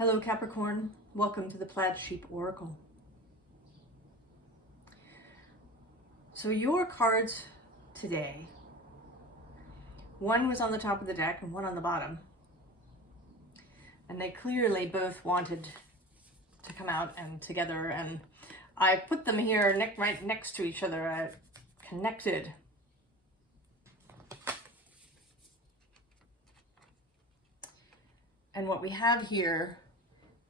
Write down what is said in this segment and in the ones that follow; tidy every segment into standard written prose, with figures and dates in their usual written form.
Hello Capricorn, welcome to the Plaid Sheep Oracle. So your cards today, one was on the top of the deck and one on the bottom. And they clearly both wanted to come out and together, and I put them here right next to each other, connected. And what we have here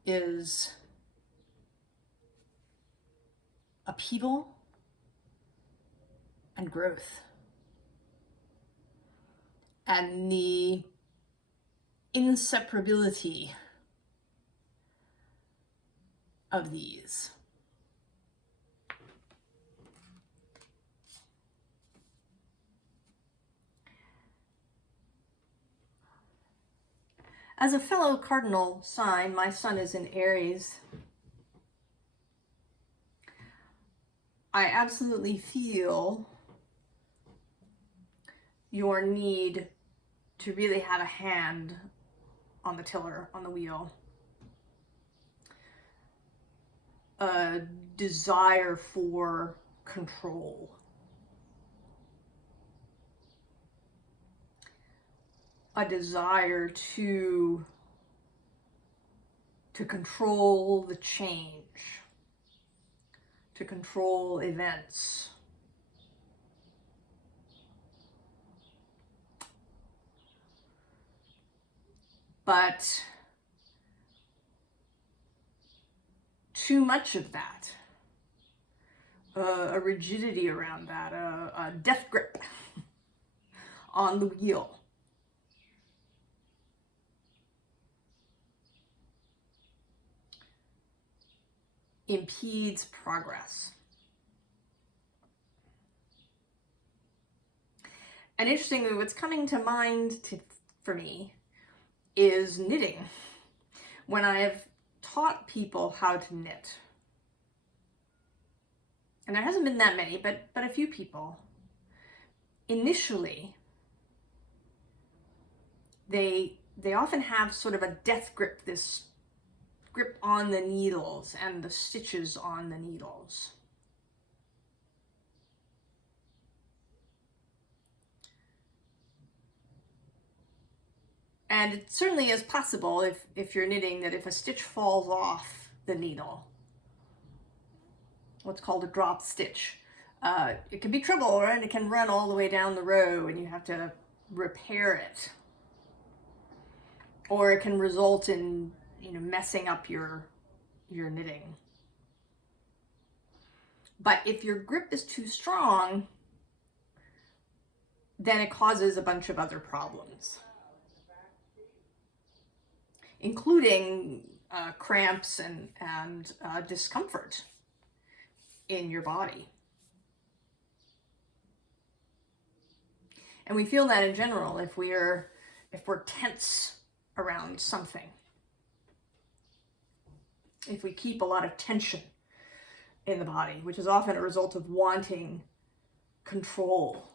is upheaval and growth, and the inseparability of these. As a fellow cardinal sign, my sun is in Aries. I absolutely feel your need to really have a hand on the tiller, on the wheel. A desire for control. A desire to control the change, to control events. But too much of that, a rigidity around that, a death grip on the wheel. Impedes progress. And interestingly, what's coming to mind for me is knitting. When I have taught people how to knit, and there hasn't been that many, but a few people, initially, they often have sort of a death grip, this grip on the needles and the stitches on the needles. And it certainly is possible if you're knitting that if a stitch falls off the needle, what's called a drop stitch, it can be trouble, and it can run all the way down the row and you have to repair it. Or it can result in messing up your knitting. But if your grip is too strong, then it causes a bunch of other problems, including cramps and discomfort in your body. And we feel that in general if we're tense around something. If we keep a lot of tension in the body, which is often a result of wanting control.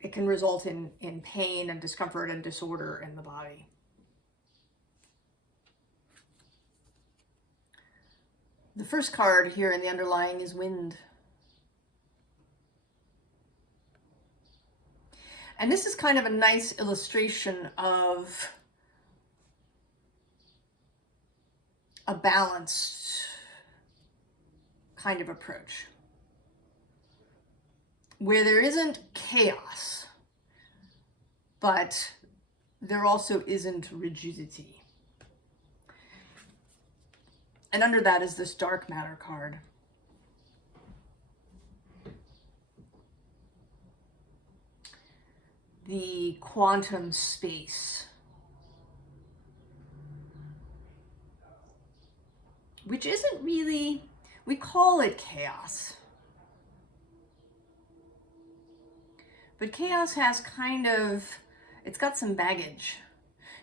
It can result in pain and discomfort and disorder in the body. The first card here in the underlying is wind. And this is kind of a nice illustration of a balanced kind of approach, where there isn't chaos, but there also isn't rigidity. And under that is this dark matter card. The quantum space, which isn't really, we call it chaos. But chaos has it's got some baggage.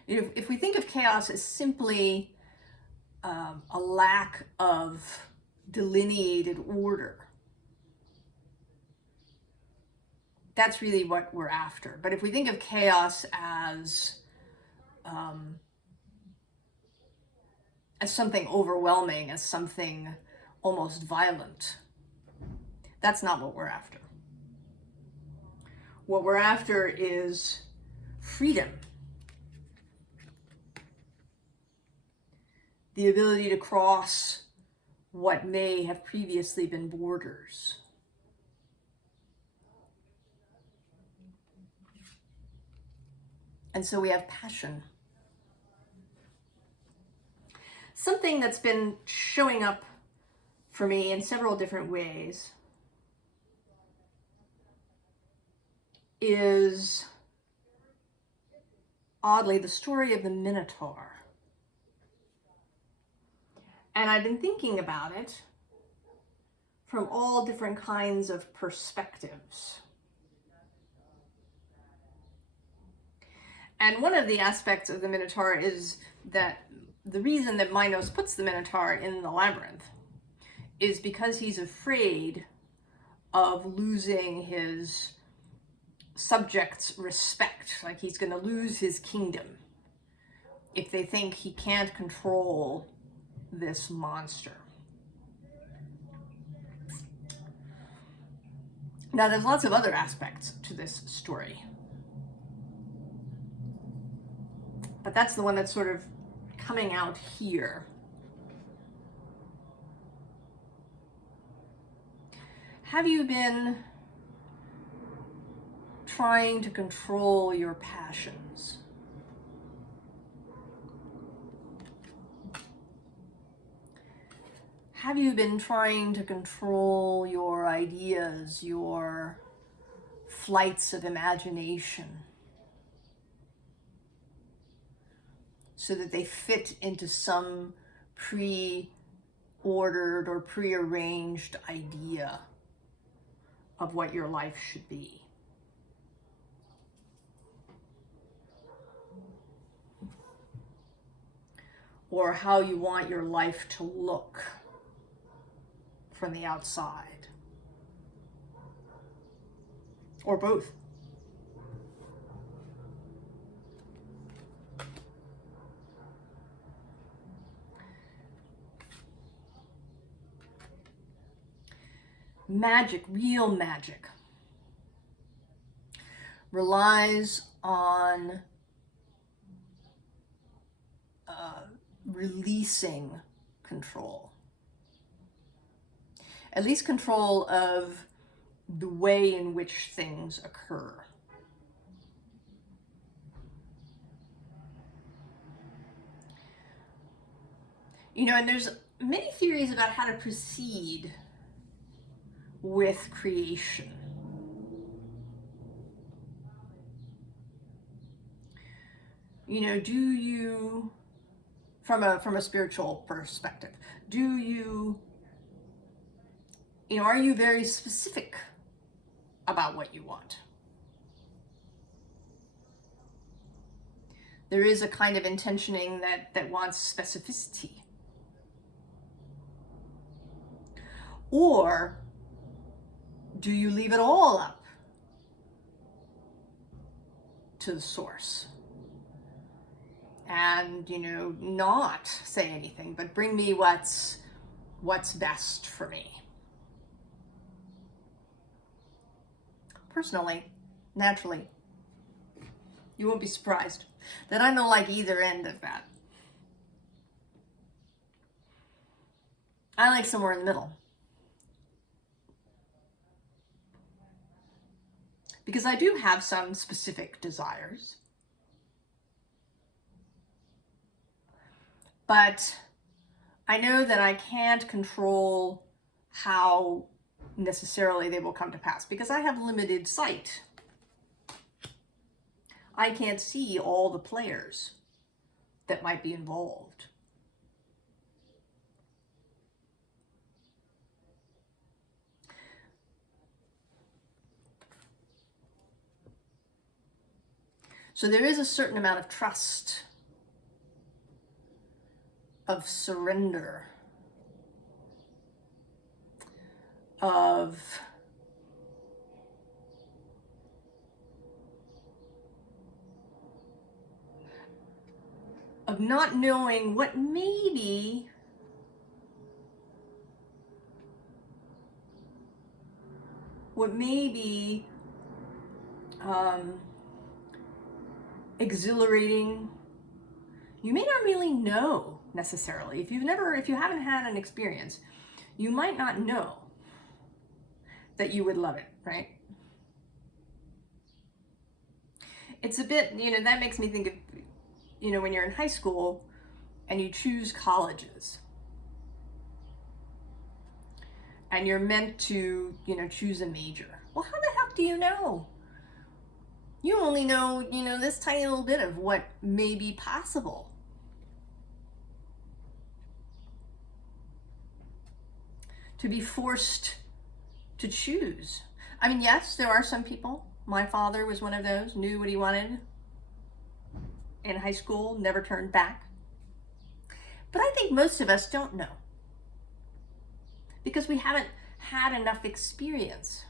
If we think of chaos as simply a lack of delineated order, that's really what we're after. But if we think of chaos as something overwhelming, as something almost violent, that's not what we're after. What we're after is freedom. The ability to cross what may have previously been borders. And so we have passion. Something that's been showing up for me in several different ways is, oddly, the story of the Minotaur. And I've been thinking about it from all different kinds of perspectives. And one of the aspects of the Minotaur is that the reason that Minos puts the Minotaur in the labyrinth is because he's afraid of losing his subjects' respect. Like he's going to lose his kingdom if they think he can't control this monster. Now, there's lots of other aspects to this story, but that's the one that's sort of coming out here. Have you been trying to control your passions? Have you been trying to control your ideas, your flights of imagination, so that they fit into some pre-ordered or prearranged idea of what your life should be? Or how you want your life to look from the outside? Or both? Magic, real magic, relies on releasing control. At least control of the way in which things occur. You know, and there's many theories about how to proceed with creation. You know, do you, from a spiritual perspective, do you know, are you very specific about what you want? There is a kind of intentioning that wants specificity. Or do you leave it all up to the source? And, you know, not say anything, but bring me what's best for me. Personally, naturally, you won't be surprised that I don't like either end of that. I like somewhere in the middle. Because I do have some specific desires. But I know that I can't control how necessarily they will come to pass because I have limited sight. I can't see all the players that might be involved. So there is a certain amount of trust, of surrender, of of not knowing what maybe exhilarating. You may not really know necessarily. If you haven't had an experience, you might not know that you would love it, right? It's a bit, that makes me think of, when you're in high school and you choose colleges and you're meant to, choose a major. Well, how the heck do you know? You only know, this tiny little bit of what may be possible. To be forced to choose. I mean, yes, there are some people. My father was one of those, knew what he wanted in high school, never turned back. But I think most of us don't know because we haven't had enough experience.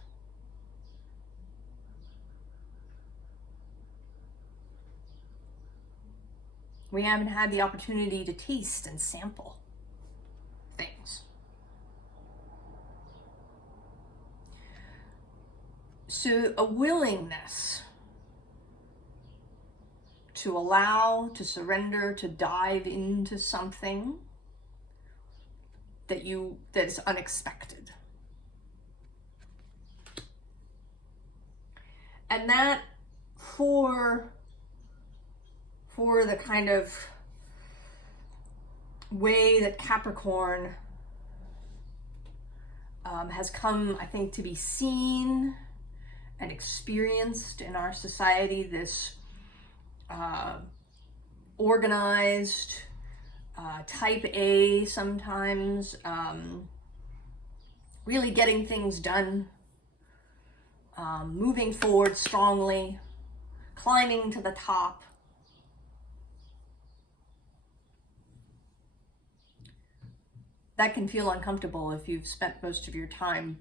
We haven't had the opportunity to taste and sample things. So a willingness to allow, to surrender, to dive into something that is unexpected. And that for the kind of way that Capricorn has come, I think, to be seen and experienced in our society, this organized, type A sometimes, really getting things done, moving forward strongly, climbing to the top. That can feel uncomfortable if you've spent most of your time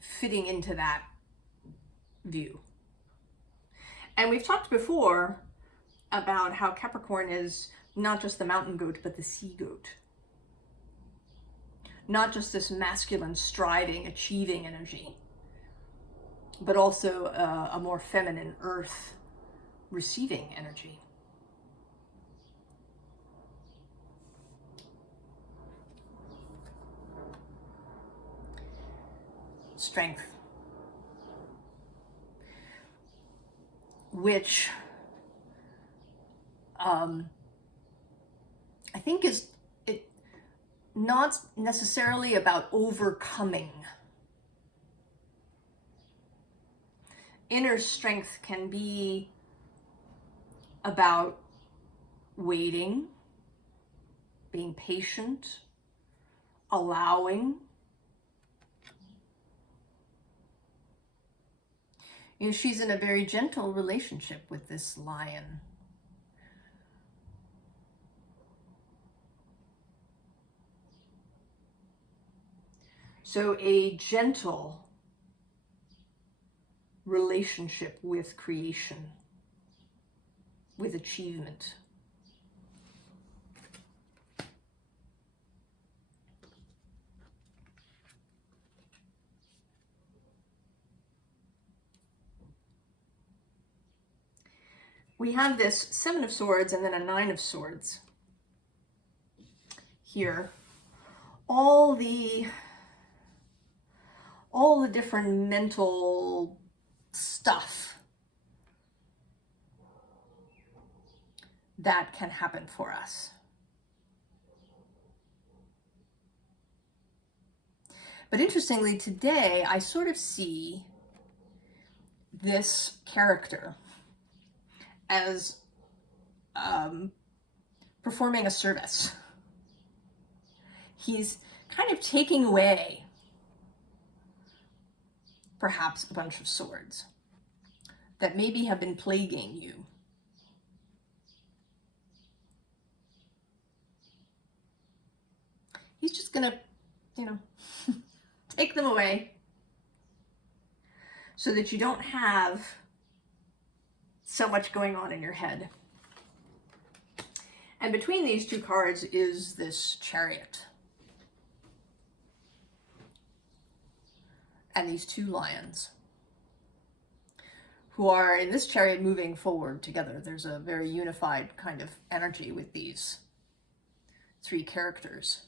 fitting into that view. And we've talked before about how Capricorn is not just the mountain goat, but the sea goat. Not just this masculine, striving, achieving energy, but also a more feminine, earth, receiving energy. Strength, which I think is not necessarily about overcoming. Inner strength can be about waiting, being patient, allowing. She's in a very gentle relationship with this lion. So a gentle relationship with creation, with achievement. We have this 7 of Swords and then a 9 of Swords here. All the different mental stuff that can happen for us. But interestingly, today I sort of see this character as performing a service. He's kind of taking away perhaps a bunch of swords that maybe have been plaguing you. He's just gonna, take them away so that you don't have so much going on in your head. And between these two cards is this Chariot. And these two lions, who are in this Chariot moving forward together. There's a very unified kind of energy with these three characters.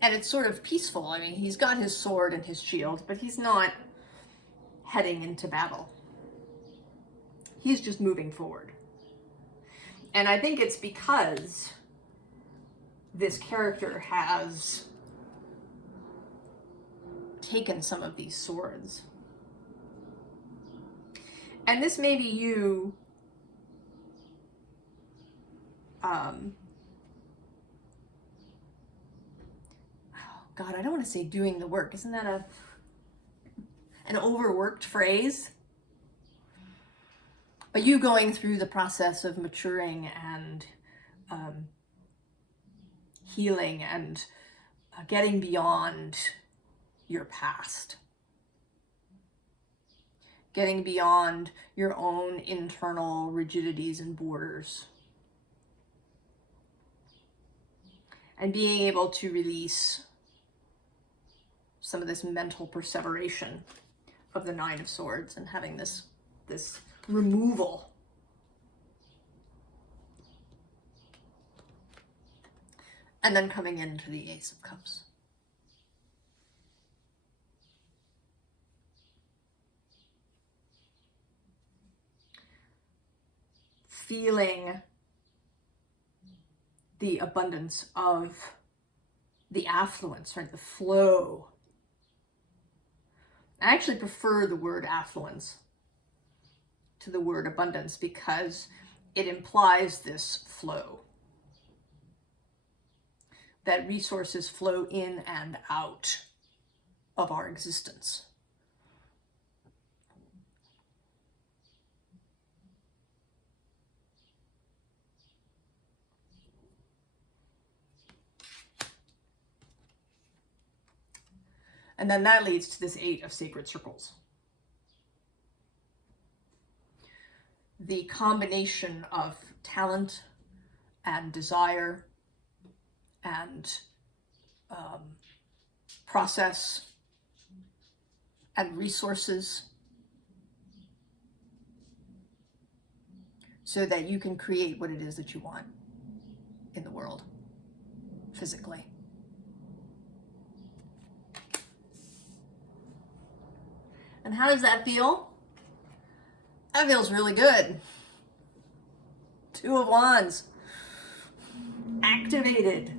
And it's sort of peaceful. I mean, he's got his sword and his shield, but he's not heading into battle. He's just moving forward. And I think it's because this character has taken some of these swords. And this may be you oh God, I don't want to say doing the work. Isn't that an overworked phrase? But you going through the process of maturing and healing and getting beyond your past. Getting beyond your own internal rigidities and borders. And being able to release some of this mental perseveration of the Nine of Swords and having this removal. And then coming into the Ace of Cups. Feeling the abundance of the affluence, right? The flow. I actually prefer the word affluence to the word abundance because it implies this flow. That resources flow in and out of our existence. And then that leads to this Eight of Sacred Circles. The combination of talent and desire and process and resources so that you can create what it is that you want in the world physically. And how does that feel? That feels really good. Two of Wands. Activated.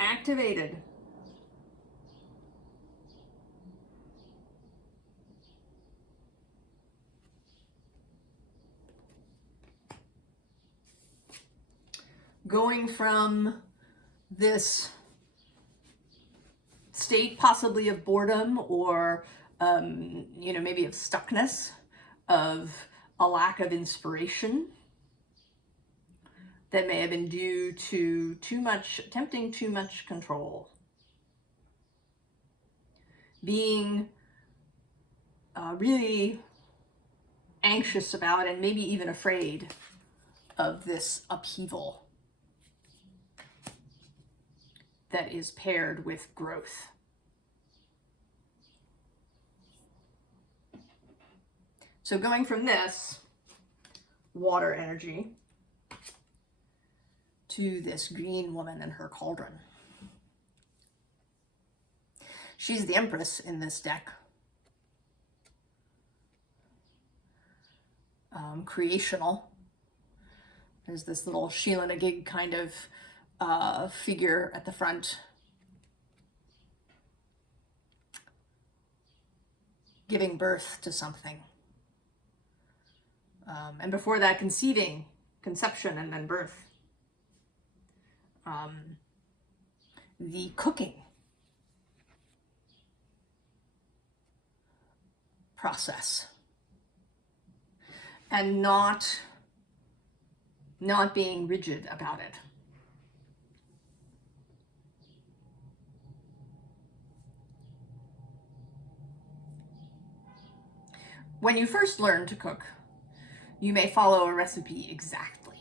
Activated. Going from this state possibly of boredom or, maybe of stuckness, of a lack of inspiration that may have been due to attempting too much control. Being really anxious about and maybe even afraid of this upheaval that is paired with growth. So going from this water energy to this green woman and her cauldron. She's the Empress in this deck. Creational. There's this little Sheila Nagig kind of figure at the front. Giving birth to something. And before that, conception, and then birth. The cooking process. And not being rigid about it. When you first learn to cook, you may follow a recipe exactly.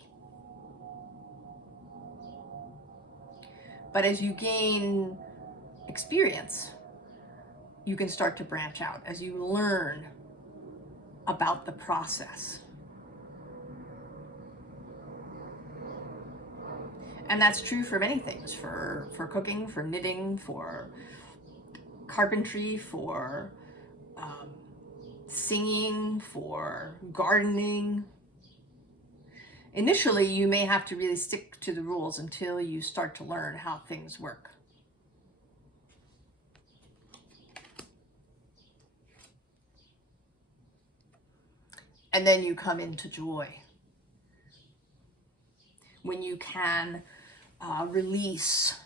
But as you gain experience, you can start to branch out as you learn about the process. And that's true for many things, for cooking, for knitting, for carpentry, for singing, for gardening. Initially, you may have to really stick to the rules until you start to learn how things work. And then you come into joy when you can release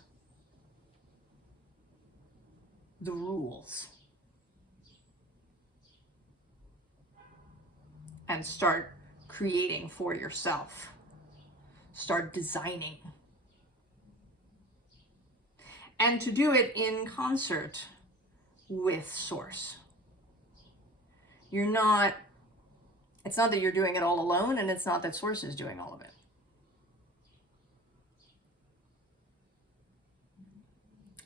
the rules and start creating for yourself. Start designing. And to do it in concert with Source. It's not that you're doing it all alone, and it's not that Source is doing all of it.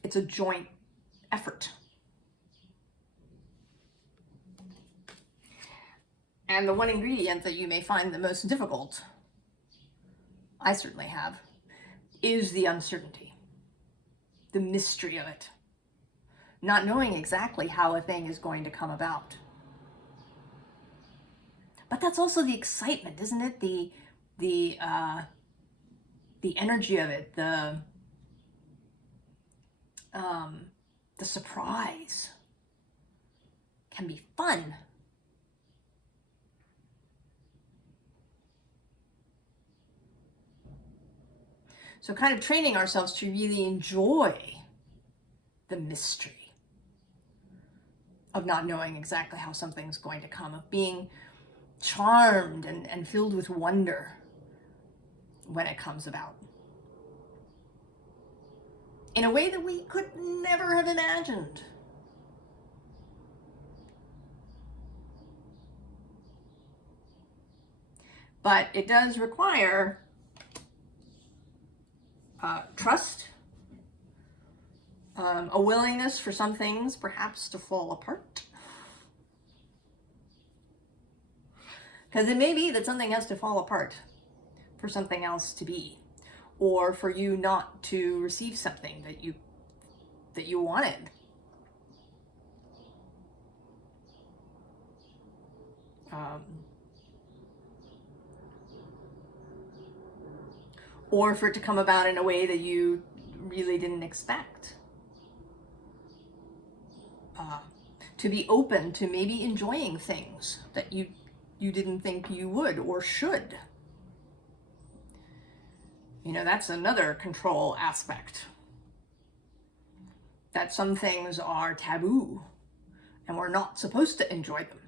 It's a joint effort. And the one ingredient that you may find the most difficult, I certainly have, is the uncertainty, the mystery of it. Not knowing exactly how a thing is going to come about. But that's also the excitement, isn't it? The energy of it, the surprise can be fun. So kind of training ourselves to really enjoy the mystery of not knowing exactly how something's going to come, of being charmed and filled with wonder when it comes about. In a way that we could never have imagined. But it does require trust, a willingness for some things perhaps to fall apart. Because it may be that something has to fall apart for something else to be, or for you not to receive something that you wanted. Or for it to come about in a way that you really didn't expect. To be open to maybe enjoying things that you didn't think you would or should. You know, that's another control aspect. That some things are taboo and we're not supposed to enjoy them.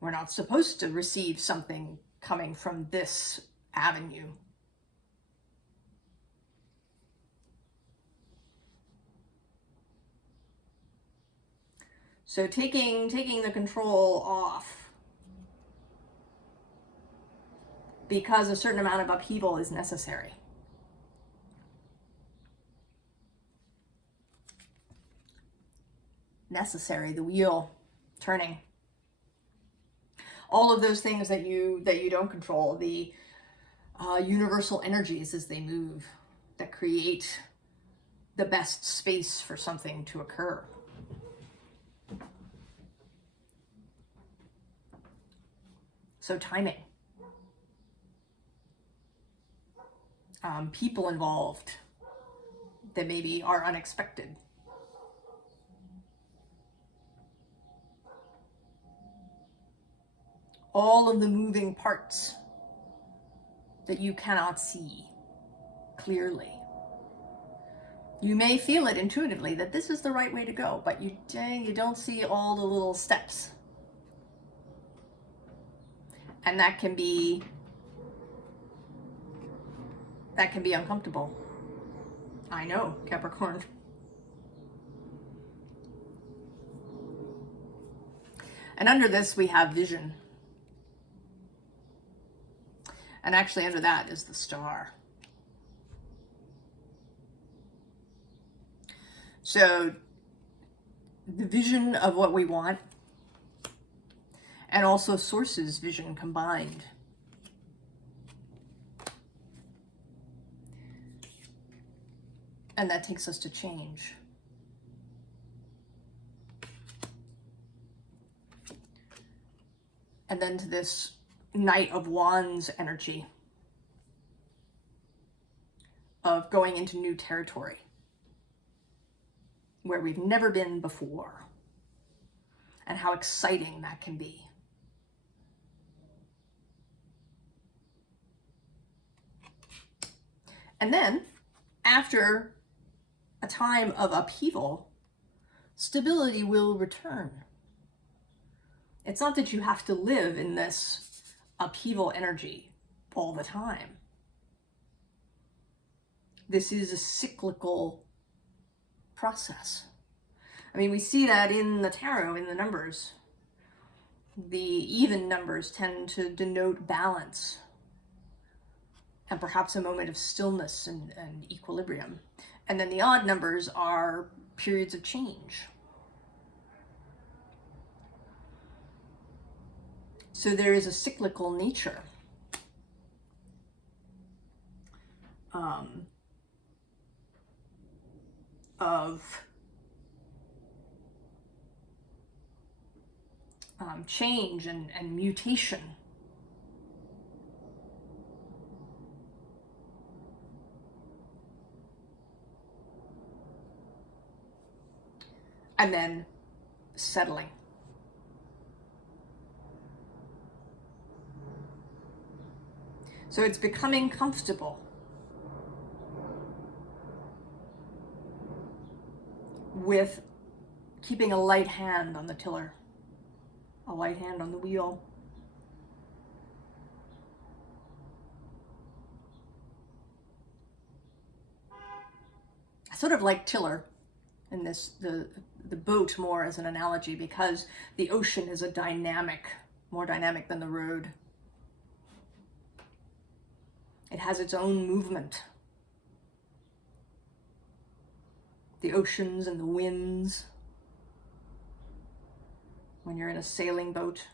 We're not supposed to receive something coming from this avenue. So taking the control off because a certain amount of upheaval is necessary. Necessary, the wheel turning. All of those things that you don't control, the universal energies as they move, that create the best space for something to occur. So timing. People involved that maybe are unexpected. All of the moving parts that you cannot see clearly. You may feel it intuitively that this is the right way to go, but you don't see all the little steps. And that can be uncomfortable. I know, Capricorn. And under this we have vision. And actually under that is the star. So the vision of what we want and also source's vision combined. And that takes us to change. And then to this Knight of Wands energy of going into new territory where we've never been before, and how exciting that can be. And then, after a time of upheaval, stability will return. It's not that you have to live in this upheaval energy all the time. This is a cyclical process. I mean, we see that in the tarot, in the numbers. The even numbers tend to denote balance and perhaps a moment of stillness and equilibrium. And then the odd numbers are periods of change. So there is a cyclical nature of change and mutation. And then settling. So it's becoming comfortable with keeping a light hand on the tiller, a light hand on the wheel. I sort of like tiller in this, the boat more as an analogy, because the ocean is a dynamic, more dynamic than the road. It has its own movement. The oceans and the winds. When you're in a sailing boat.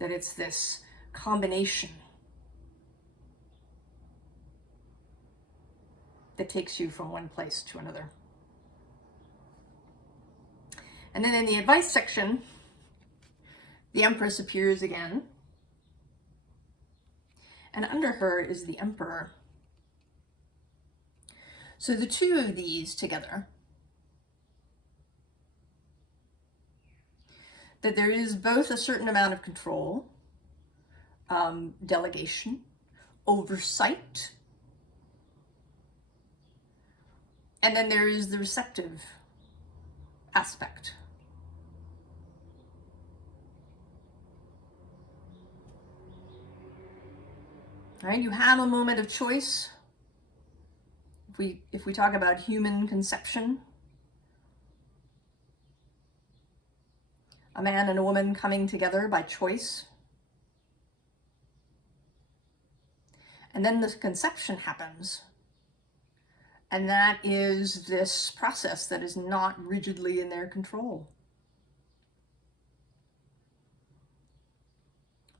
That it's this combination that takes you from one place to another. And then in the advice section, the Empress appears again. And under her is the Emperor. So the two of these together, that there is both a certain amount of control, delegation, oversight, and then there is the receptive aspect. Right? You have a moment of choice. If we talk about human conception, a man and a woman coming together by choice. And then the conception happens. And that is this process that is not rigidly in their control.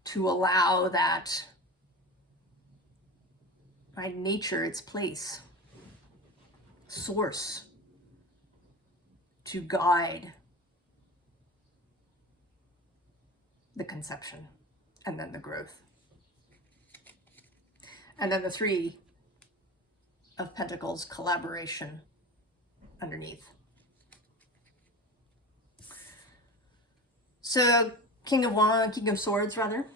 To allow that, right, nature, its place, source, to guide the conception and then the growth. And then the Three of Pentacles, collaboration underneath. So King of Swords, rather.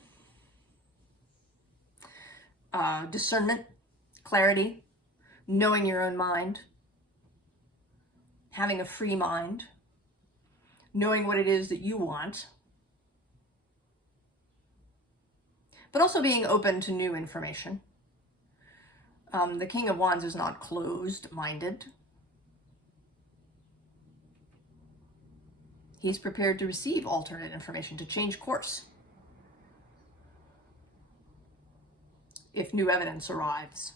Discernment, clarity, knowing your own mind, having a free mind, knowing what it is that you want, but also being open to new information. The King of Wands is not closed-minded. He's prepared to receive alternate information, to change course if new evidence arrives.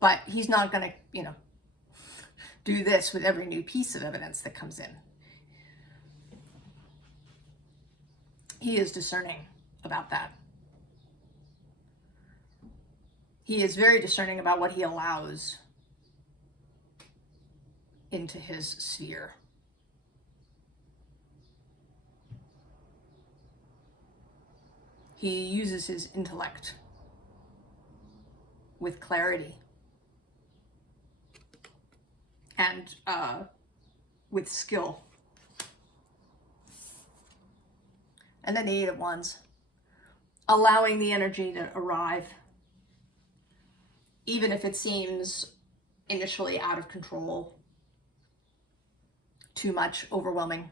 But he's not going to, do this with every new piece of evidence that comes in. He is discerning about that. He is very discerning about what he allows into his sphere. He uses his intellect with clarity and with skill. And then the Eight of Wands, allowing the energy to arrive, even if it seems initially out of control, too much, overwhelming.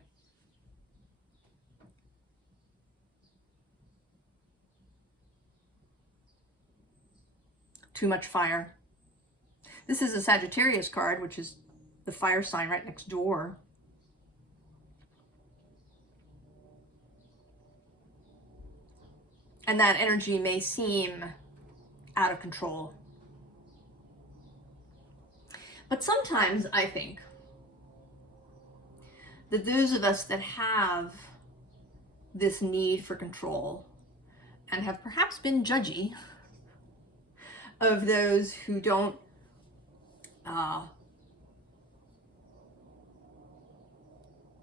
Too much fire. This is a Sagittarius card, which is the fire sign right next door. And that energy may seem out of control. But sometimes I think that those of us that have this need for control and have perhaps been judgy of those who don't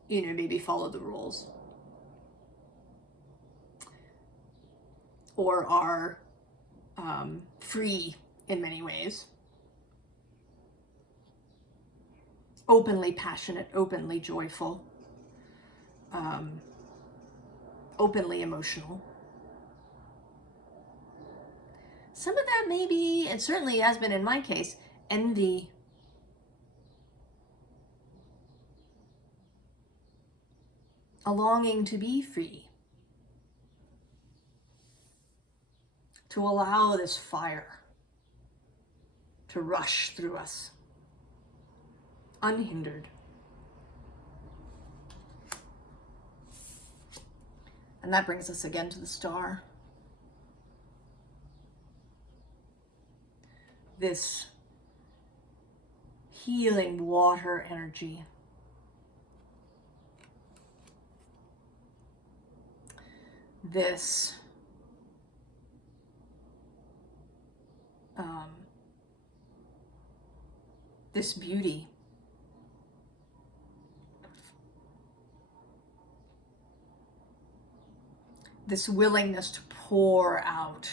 maybe follow the rules or are free in many ways, openly passionate, openly joyful, openly emotional. Some of that may be, and certainly has been in my case, envy. A longing to be free. To allow this fire to rush through us, unhindered. And that brings us again to the Star. This healing water energy. This this beauty. This willingness to pour out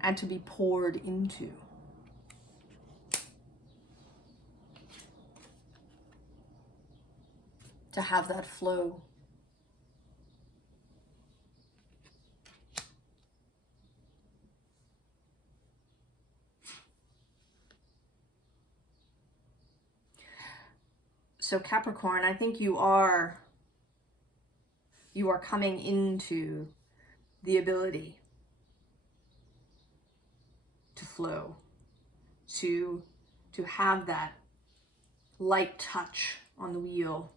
and to be poured into. To have that flow. So Capricorn, I think you are coming into the ability to flow, to have that light touch on the wheel,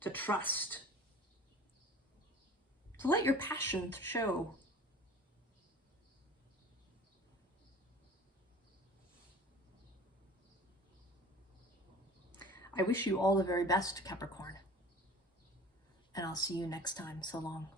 to trust, to let your passion show. I wish you all the very best, Capricorn. And I'll see you next time. So long.